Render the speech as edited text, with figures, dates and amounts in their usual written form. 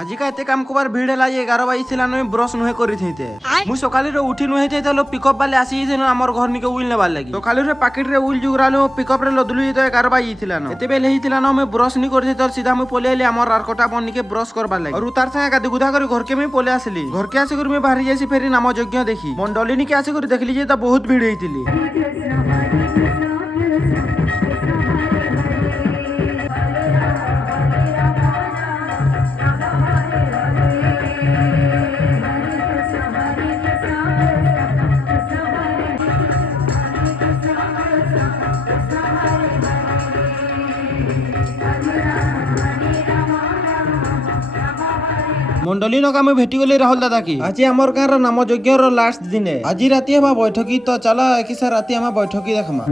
আজিকা এতে কাম কবার ভিড় হেলা যে 11 বাজি ছিল নয় ব্রশ নহে করি থইতে মু সকালে রে উঠি নহে থইতে লো পিকঅপ বালে আসি যেন আমার ঘর নিকে উইল নেবার লাগি সকালে রে প্যাকেট রে উইল জুগরালো পিকঅপ রে লদলু তো 11 বাজি ছিল না এতে বেলে হিছিল না মে ব্রশ নি করতে তো সিধা মু পলে এলি আমার আর কোটা বন নিকে ব্রশ করবার লাগি আর তার সঙ্গে গাদি গুধা করে ঘরকে মে পলে আসলি ঘরকে আসি করে মে বাহারি যাইছি ফেরি নাম যজ্ঞ দেখি মন্ডলী নিকে আসি করে দেখলি যে তা বহুত ভিড় হইতিলি मंडली नक आम भेटी गली राहुल दादा की आज आमर गाँव नाम यज्ञ लास्ट दिन आज राति हवा बैठकी तो चलो एक राति आम बैठकी देखमा।